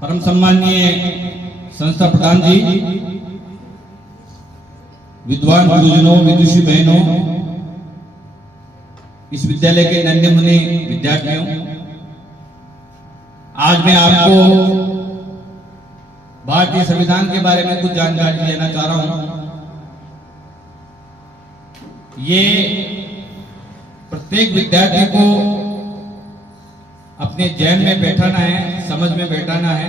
परम सम्माननीय संस्था प्रधान जी, विद्वान गुरुजनों, विदुषी बहनों, इस विद्यालय के नन्हे मुन्ने विद्यार्थियों, आज मैं आपको भारतीय संविधान के बारे में कुछ जानकारी देना चाह रहा हूं। ये प्रत्येक विद्यार्थी को अपने जहन में बैठाना है, समझ में बैठाना है।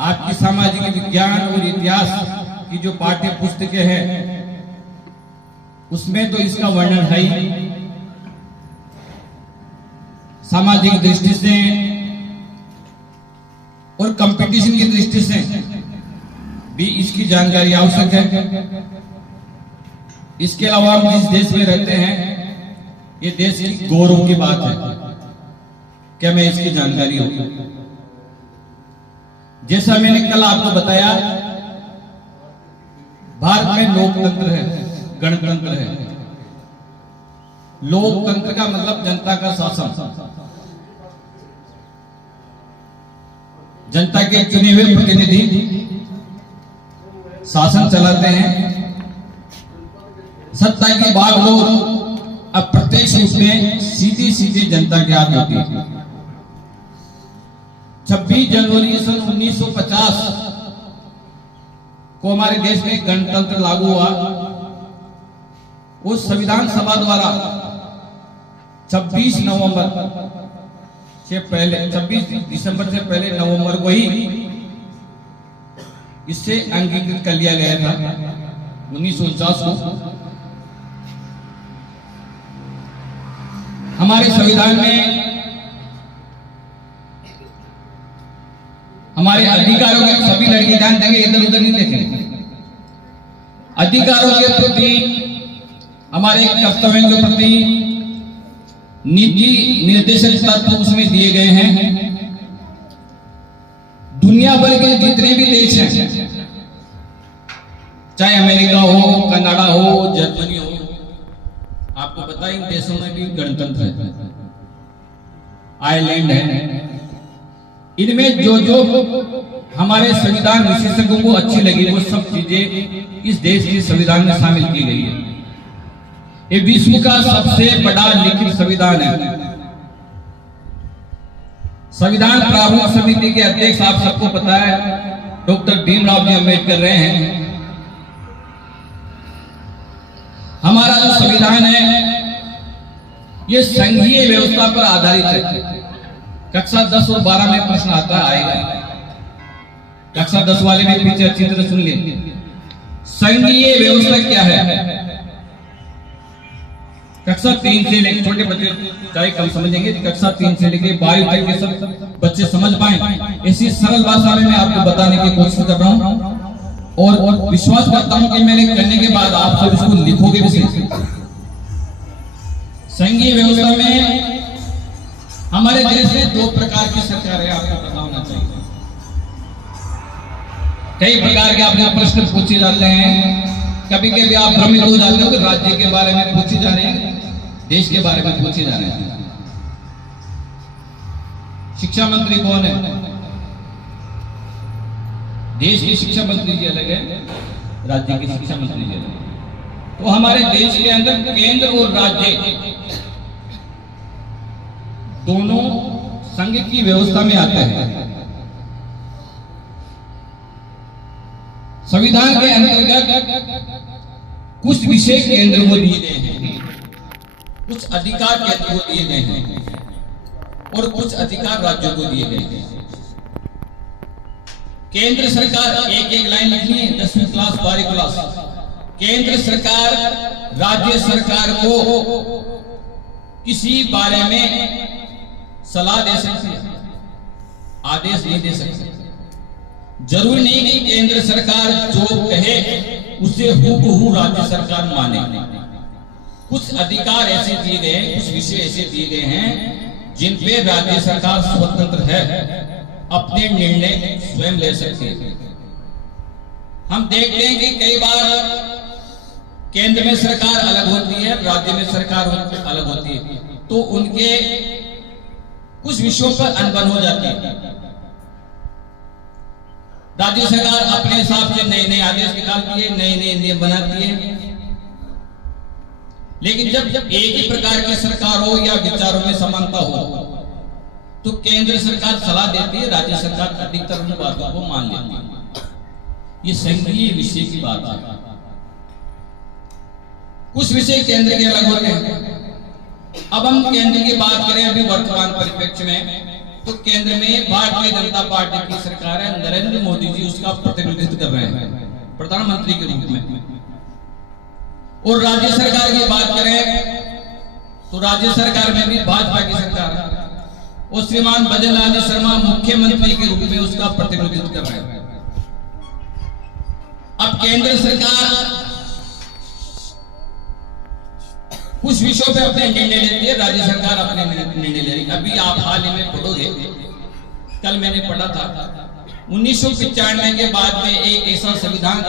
आपकी सामाजिक विज्ञान और इतिहास की जो पाठ्य पुस्तकें हैं उसमें तो इसका वर्णन है ही। सामाजिक दृष्टि से और कंपटीशन की दृष्टि से भी इसकी जानकारी आवश्यक है। इसके अलावा हम जिस देश में रहते हैं, ये देश की गौरव की बात है कि हमें इसकी जानकारी हो। जैसा मैंने कल आपको बताया, भारत में लोकतंत्र है, गणतंत्र है। लोकतंत्र का मतलब जनता का शासन, जनता के चुने हुए प्रतिनिधि शासन चलाते हैं। सत्ता की बागडोर अप्रत्यक्ष रूप में सीधी सीधी जनता के हाथ होती है। 26 जनवरी सन 1950 को हमारे देश में गणतंत्र लागू हुआ। उस संविधान सभा द्वारा 26 दिसंबर से पहले नवंबर को ही इससे अंगीकृत कर लिया गया था 1949 को। हमारे संविधान में हमारे अधिकारों के, सभी लड़के ध्यान देंगे, इधर उधर नहीं देखेंगे, अधिकारों के प्रति, हमारे कर्तव्यों के प्रति नीति निर्देशक तत्व उसमें दिए गए हैं। दुनिया भर के जितने भी देश हैं, चाहे अमेरिका हो, कनाडा हो, जर्मनी हो, आपको पता है इन देशों में भी गणतंत्र है। आयरलैंड है। इनमें जो जो हमारे संविधान विशेषज्ञों को अच्छी लगी वो सब चीजें इस देश के संविधान में शामिल की गई है। ये विश्व का सबसे बड़ा लिखित संविधान है। संविधान प्रारूप समिति के अध्यक्ष आप सबको पता है डॉक्टर भीमराव जी अम्बेडकर रहे हैं। हमारा जो संविधान है ये संघीय व्यवस्था पर आधारित है। कक्षा 10 और 12 में प्रश्न आता आएगा। कक्षा 10 वाले में पीछे अच्छी तरह सुन लीजिए। संघीय व्यवस्था क्या है? कक्षा 3 से लेकर, छोटे बच्चे चाहे कम समझेंगे, कक्षा 3 से लेकर 12 तक के सब बच्चे समझ पाए, ऐसी सरल भाषा में मैं आपको बताने की कोशिश कर रहा हूं और विश्वास करता हूं कि मैंने करने के बाद आप सब इसको लिखोगे भी सही। संघीय व्यवस्था में हमारे देश में 2 प्रकार की सरकार है, आपको पता होना चाहिए। कई प्रकार के आपने प्रश्न पूछे जाते हैं, कभी कभी आप भ्रमित हो जाते हो कि राज्य के बारे में पूछे जा रहे हैं, देश के बारे में पूछे जा रहे हैं। शिक्षा मंत्री कौन है? देश की शिक्षा मंत्री जी अलग है, राज्य की शिक्षा मंत्री जी अलग है। तो हमारे देश के अंदर केंद्र और राज्य दोनों संघ की व्यवस्था में आते हैं। संविधान के अंतर्गत कुछ विषय केंद्र को दिए गए हैं, कुछ अधिकार केंद्र को दिए गए हैं और कुछ अधिकार राज्यों को दिए गए हैं। केंद्र सरकार, एक लाइन लिखनी है, 10वीं क्लास 12वीं क्लास। केंद्र सरकार राज्य सरकार को किसी बारे में सलाह दे सकती है, आदेश नहीं दे सकती। जरूरी नहीं कि केंद्र सरकार जो कहे उसे हूबहू राज्य सरकार माने। कुछ अधिकार ऐसे दिए गए हैं, कुछ विषय ऐसे दिए गए हैं जिन पे राज्य सरकार स्वतंत्र है, अपने निर्णय स्वयं ले सकती है। हम देखते हैं कि कई बार केंद्र में सरकार अलग होती है, राज्य में सरकार अलग होती है, तो उनके कुछ विषयों पर अनबन हो जाती है। राज्य सरकार अपने हिसाब से नए नए आदेश निकालती है, नए नए नियम बनाती है। लेकिन जब एक ही प्रकार की सरकार हो या विचारों में समानता हो तो केंद्र सरकार सलाह देती है, राज्य सरकार अधिकतर उन बातों को मान लेती है। ये संघीय विषय की बात है। कुछ विषय केंद्र के अलग होते हैं। अब हम केंद्र की बात करें अभी वर्तमान परिप्रेक्ष्य में, तो केंद्र में भारतीय जनता पार्टी की सरकार है, नरेंद्र मोदी जी उसका प्रतिनिधित्व कर रहे हैं प्रधानमंत्री के रूप में। और राज्य सरकार की बात करें तो राज्य सरकार में भी भाजपा की सरकार है और श्रीमान भजनलाल शर्मा मुख्यमंत्री के रूप में उसका प्रतिनिधित्व कर रहे हैं। अब केंद्र सरकार कुछ विषयों पे अपने निर्णय लेती है, राज्य सरकार अपने निर्णय ले रही है। अभी आप हाल ही में पढ़ोगे, कल मैंने पढ़ा था 1995 के बाद में एक ऐसा संविधान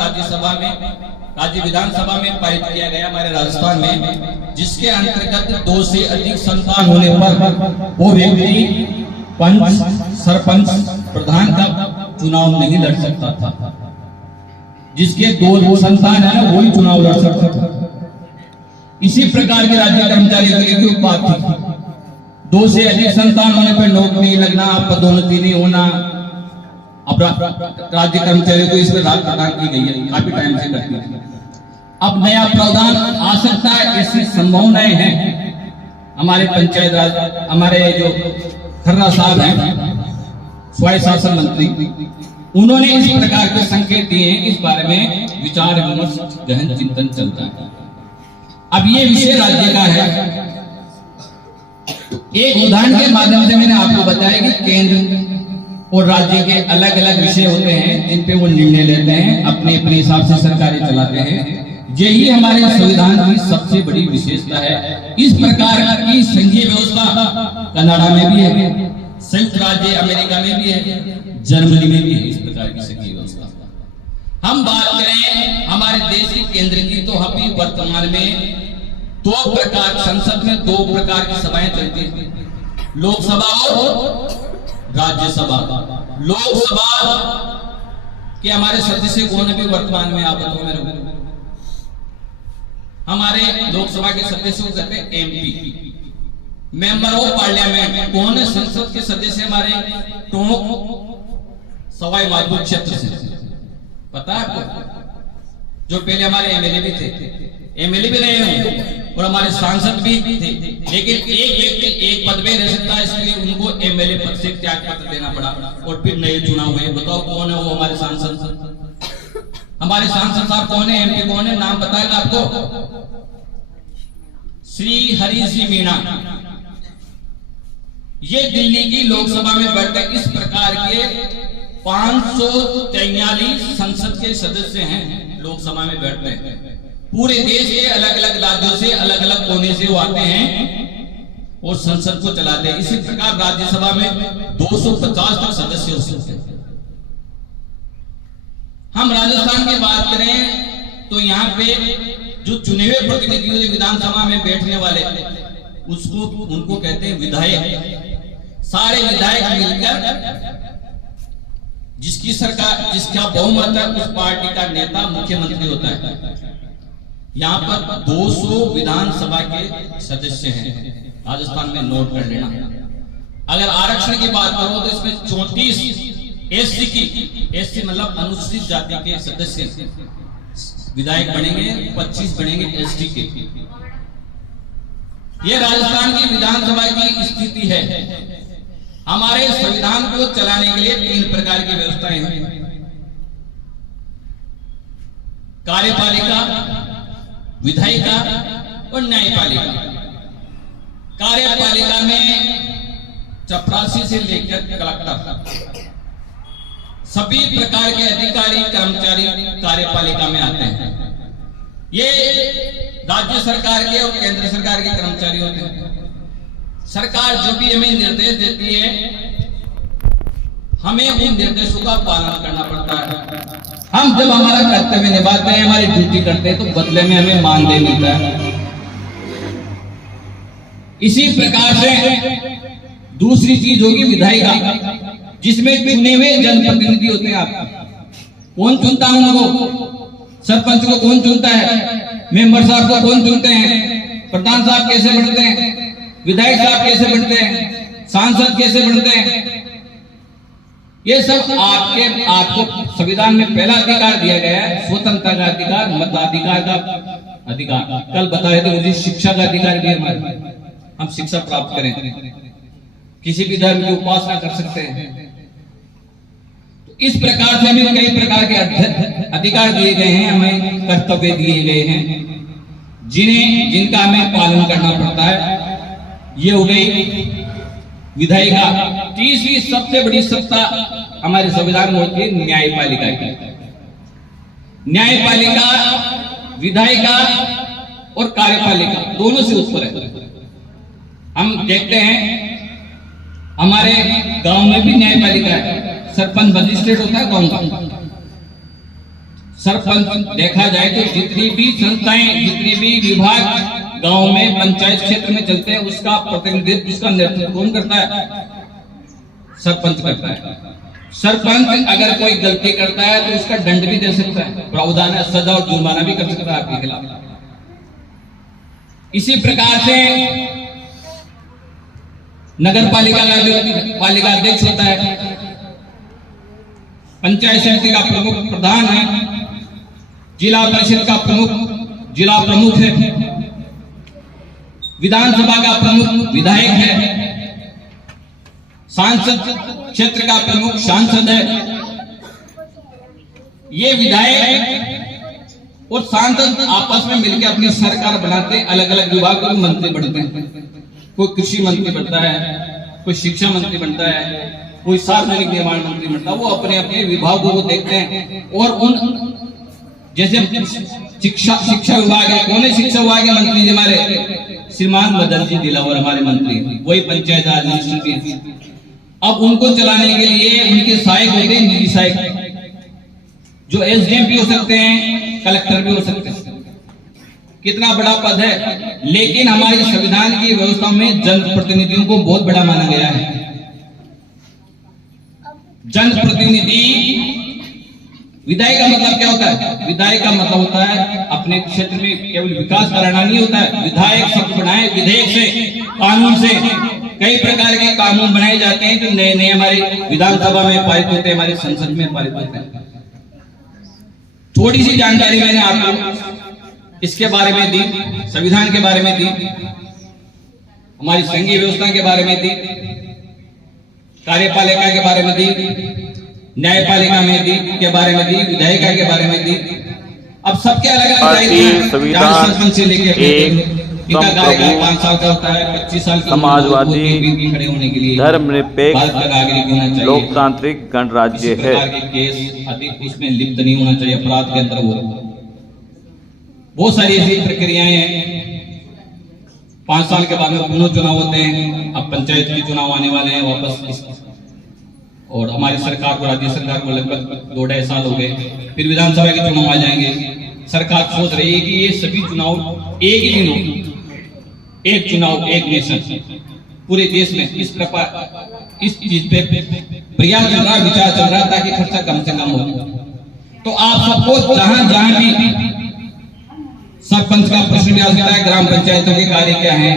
राज्य विधानसभा में पारित किया गया हमारे राजस्थान में, जिसके अंतर्गत 2 से अधिक संतान होने पर वो व्यक्ति पंच, सरपंच, प्रधान का चुनाव नहीं लड़ सकता था। जिसके 2 संतान है ना वही चुनाव लड़ सकता था। इसी प्रकार के राज्य कर्मचारियों के लिए बात थी, 2 से अधिक संतान होने पर नौकरी लगना, पदोन्नति नहीं होना। अब राज्य कर्मचारियों को इसमें राहत प्रदान की गई है, काफी टाइम से करती है। अब नया प्रावधान आ सकता है, ऐसी संभावनाएं हैं। हमारे पंचायत राज, हमारे जो खर्रा साहब हैं स्वायत्त शासन मंत्री, उन्होंने इस प्रकार के संकेत दिए हैं। इस बारे में विचार विमर्श गहन चिंतन चलता है। अब ये विषय राज्य का है। एक उदाहरण के माध्यम से मैंने आपको बताया कि केंद्र और राज्य के अलग अलग विषय होते हैं जिन पे वो निर्णय लेते हैं, अपने अपने हिसाब से सरकारें चलाते हैं। यही हमारे संविधान की सबसे बड़ी विशेषता है। इस प्रकार की संघीय व्यवस्था कनाडा में भी है, संयुक्त राज्य अमेरिका में भी है, जर्मनी में भी है इस प्रकार की संघीय व्यवस्था। हम बात करें हमारे देश के केंद्र की, तो अभी वर्तमान में 2 प्रकार, संसद में 2 प्रकार की सभाएं चलती हैं, लोकसभा और राज्यसभा। लोकसभा के हमारे सदस्य कौन है वर्तमान में, आप बताओ मेरे को। हमारे लोकसभा के सदस्य को कहते हैं एमपी, मेंबर ऑफ पार्लियामेंट। कौन है संसद के सदस्य हमारे टोंक सवाई माधोपुर क्षेत्र से, पता है आपको? जो पहले हमारे एमएलए भी थे, एमएलए भी रहे हैं और हमारे सांसद भी थे, लेकिन एक व्यक्ति एक पद में रह सकता है, इसलिए उनको एमएलए पद से त्याग पत्र देना पड़ा और फिर नए चुनाव हुए। बताओ कौन है वो हमारे सांसद? हमारे सांसद साहब कौन है, एमपी कौन है, नाम बताएगा आपको? श्री हरि सिंह मीणा। ये दिल्ली की लोकसभा में बैठते। इस प्रकार के 543 संसद के सदस्य हैं, लोकसभा में बैठते हैं। पूरे देश के अलग अलग राज्यों से, अलग अलग कोने से वो आते हैं और संसद को चलाते हैं। इसी प्रकार राज्यसभा में 250 तक सदस्य हो सकते हैं। हम राजस्थान की बात करें तो यहाँ पे जो चुने हुए प्रतिनिधि विधानसभा में बैठने वाले उसको उनको कहते हैं विधायक। सारे विधायक मिलकर जिसकी सरकार, जिसका बहुमत है, उस पार्टी का नेता मुख्यमंत्री होता है। यहाँ पर 200 विधानसभा के सदस्य हैं, राजस्थान में नोट कर लेना। अगर आरक्षण की बात करो तो इसमें 34 एससी की, एससी मतलब अनुसूचित जाति के सदस्य विधायक बनेंगे, 25 बनेंगे एसटी के। ये राजस्थान की विधानसभा की स्थिति है। हमारे संविधान को चलाने के लिए 3 प्रकार की व्यवस्थाएं हैं, कार्यपालिका, विधायिका और न्यायपालिका। कार्यपालिका में चपरासी से लेकर कलेक्टर सभी प्रकार के अधिकारी कर्मचारी कार्यपालिका में आते हैं। ये राज्य सरकार के और केंद्र सरकार के कर्मचारी होते हैं। सरकार जो भी हमें निर्देश देती है, हमें उन निर्देशों का पालन करना पड़ता है। हम जब हमारा कर्तव्य निभाते हैं, हमारी ड्यूटी करते हैं, तो बदले में हमें मानदेय मिलता है। इसी प्रकार से दूसरी चीज होगी विधायिका, जिसमें चुने हुए जनप्रतिनिधि होते हैं। आप कौन चुनता है उनको? सरपंच को कौन चुनता है? मेंबर साहब को कौन चुनते हैं? प्रधान साहब कैसे बनते हैं? विधायक साहब कैसे बनते हैं? सांसद कैसे बनते हैं? ये सब आपको संविधान में पहला अधिकार दिया गया है, स्वतंत्रता का अधिकार, मताधिकार का अधिकार। कल बताए थे मुझे शिक्षा का अधिकार भी हमारे, हम शिक्षा प्राप्त करें, किसी भी धर्म की उपासना कर सकते हैं। तो इस प्रकार से हमें कई प्रकार के अधिकार दिए गए हैं, हमें कर्तव्य दिए गए हैं, जिनका हमें पालन करना पड़ता है। ये हो गई विधायिका। तीसरी सबसे बड़ी सत्ता हमारे संविधान में होती है न्यायपालिका की। न्यायपालिका विधायिका और कार्यपालिका दोनों से ऊपर है। हम देखते हैं हमारे गांव में भी न्यायपालिका है, सरपंच मजिस्ट्रेट होता है गांव का। सरपंच देखा जाए तो जितनी भी संस्थाएं, जितने भी विभाग गांव में पंचायत क्षेत्र में चलते हैं, उसका प्रतिनिधित्व, उसका नेतृत्व कौन करता है? सरपंच करता है। सरपंच अगर कोई गलती करता है तो उसका दंड भी दे सकता है, प्रावधान है, सजा और जुर्माना भी कर सकता है आपके खिलाफ। इसी प्रकार से नगर पालिका का जो पालिका अध्यक्ष होता है, पंचायत समिति का प्रमुख प्रधान है, जिला परिषद का प्रमुख जिला प्रमुख है, विधानसभा का प्रमुख विधायक है, सांसद क्षेत्र का प्रमुख सांसद है। ये विधायक और सांसद आपस में मिलकर अपनी सरकार बनाते हैं, अलग अलग विभाग में मंत्री बनते हैं। कोई कृषि मंत्री बनता है, कोई शिक्षा मंत्री बनता है, कोई सार्वजनिक निर्माण मंत्री बनता है। वो अपने अपने विभागों को देखते हैं और उन जैसे शिक्षा विभाग है, कौन है शिक्षा विभाग के मंत्री? हमारे श्रीमान मदन जी दिलावर हमारे मंत्री, वही पंचायत राज मिनिस्टर भी। अब उनको चलाने के लिए उनके सहायक होते हैं, निजी सहायक, जो एसडीएम भी हो सकते हैं, कलेक्टर भी हो सकते हैं। कितना बड़ा पद है, लेकिन हमारे संविधान की व्यवस्था में जनप्रतिनिधियों को बहुत बड़ा माना गया है। जनप्रतिनिधि विधायक का मतलब क्या होता है? विधायक का मतलब होता है अपने क्षेत्र में केवल विकास कराना नहीं होता है। विधायक शब्द बनाए विधेयक से, कानून से। कई प्रकार के कानून बनाए जाते हैं जो नए नए हमारे विधानसभा में पारित होते हैं, हमारे संसद में पारित होते हैं। थोड़ी सी जानकारी मैंने आपको इसके बारे में दी, संविधान के बारे में दी, हमारी संघीय व्यवस्था के बारे में दी, कार्यपालिका के बारे में दी, न्यायपालिका में दी के बारे में दी, विधायिका के बारे में दी। अब सबके अलग अलग सरपंच से लेकर इनका कार्यकाल 5 साल का होता है, 25 साल का, समाजवादी खड़े होने के लिए धर्मनिरपेक्ष लोकतांत्रिक गणराज्य है। केस अधिक उसमें लिप्त नहीं होना चाहिए, अपराध के अंदर वो बहुत सारी ऐसी प्रक्रियाएं हैं। 5 साल के बाद में पुनः चुनाव होते हैं। अब पंचायत के चुनाव आने वाले हैं वापस, और हमारी सरकार को, राज्य सरकार को लगभग 2-2.5 साल हो गए। फिर विधानसभा के चुनाव आ जाएंगे। सरकार सोच रही है कि ये सभी चुनाव एक ही दिन हो, एक चुनाव एक नेशन पूरे देश में। इस प्रकार इस चीज पे प्रयास चल रहा, विचार चल रहा, ताकि खर्चा कम से कम हो। तो आप सबको जहां जहां भी सरपंच का प्रश्न भी आ सकता है, ग्राम पंचायतों के कार्य क्या है,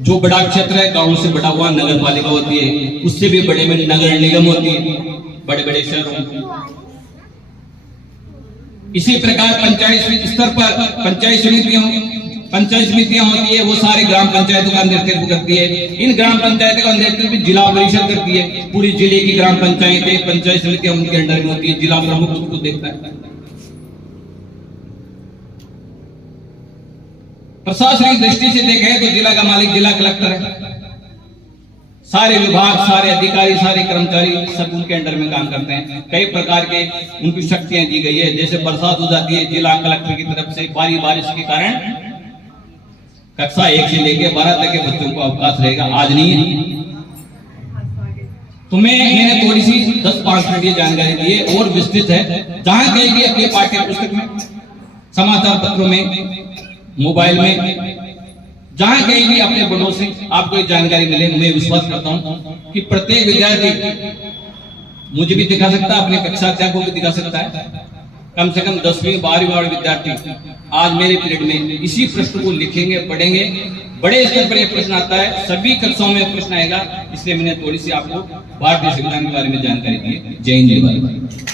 जो बड़ा क्षेत्र है, गांव से बड़ा हुआ नगर पालिका होती है, उससे भी बड़े में नगर निगम होती है, बड़े बड़े शहरों। इसी प्रकार पंचायत स्तर पर पंचायत समितियां होती है, वो सारे ग्राम पंचायतों का नेतृत्व करती है। इन ग्राम पंचायतों का नेतृत्व जिला परिषद करती है। पूरी जिले की ग्राम पंचायतें, पंचायत समितियां उनके अंडर में होती है, जिला प्रमुख उसको देखता है। प्रशासनिक दृष्टि से देखें तो जिला का मालिक जिला कलेक्टर है। सारे विभाग, सारे अधिकारी, सारे कर्मचारी सब उनके अंडर में काम करते हैं। कई प्रकार के उनकी शक्तियां दी गई है। जैसे बरसात हो जाती है, जिला कलेक्टर की तरफ से भारी बारिश के कारण कक्षा 1 से लेकर 12 तक के बच्चों को अवकाश रहेगा, आज नहीं है। तो मैंने थोड़ी सी 10-5 मिनट ये जानकारी दी है, और विस्तृत है। जहां कहीं भी अपने पाठ्य पुस्तक में, समाचार पत्रों में, मोबाइल में जहां कहीं भी अपने बड़ों से आपको ये जानकारी मिले, मैं विश्वास करता हूं कि प्रत्येक विद्यार्थी मुझे भी दिखा सकता है, अपने कक्षा अध्यापकों को भी दिखा सकता है। कम से कम 10वीं 12वीं वाले विद्यार्थी आज मेरे पीरियड में इसी प्रश्न को लिखेंगे, पढ़ेंगे। बड़े स्तर पर यह प्रश्न आता है, सभी कक्षाओं में प्रश्न आएगा, इसलिए मैंने थोड़ी सी आपको भारतीय संविधान के बारे में जानकारी दी। जय हिंद, जय भारत।